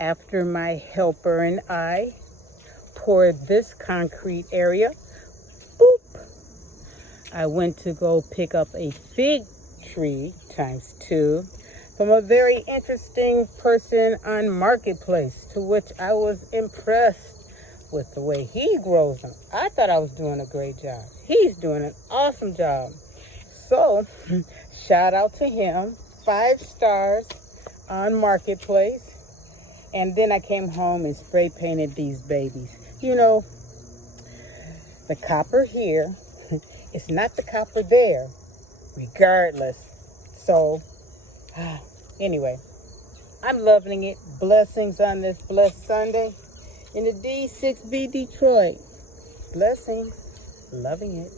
After my helper and I poured this concrete area, boop, I went to go pick up a fig tree ×2 from a very interesting person on Marketplace, to which I was impressed with the way he grows them. I thought I was doing a great job. He's doing an awesome job. So, shout out to him. 5 stars on Marketplace. And then I came home and spray painted these babies. You know, the copper here is not the copper there, regardless. So, anyway, I'm loving it. Blessings on this blessed Sunday in the D6B Detroit. Blessings. Loving it.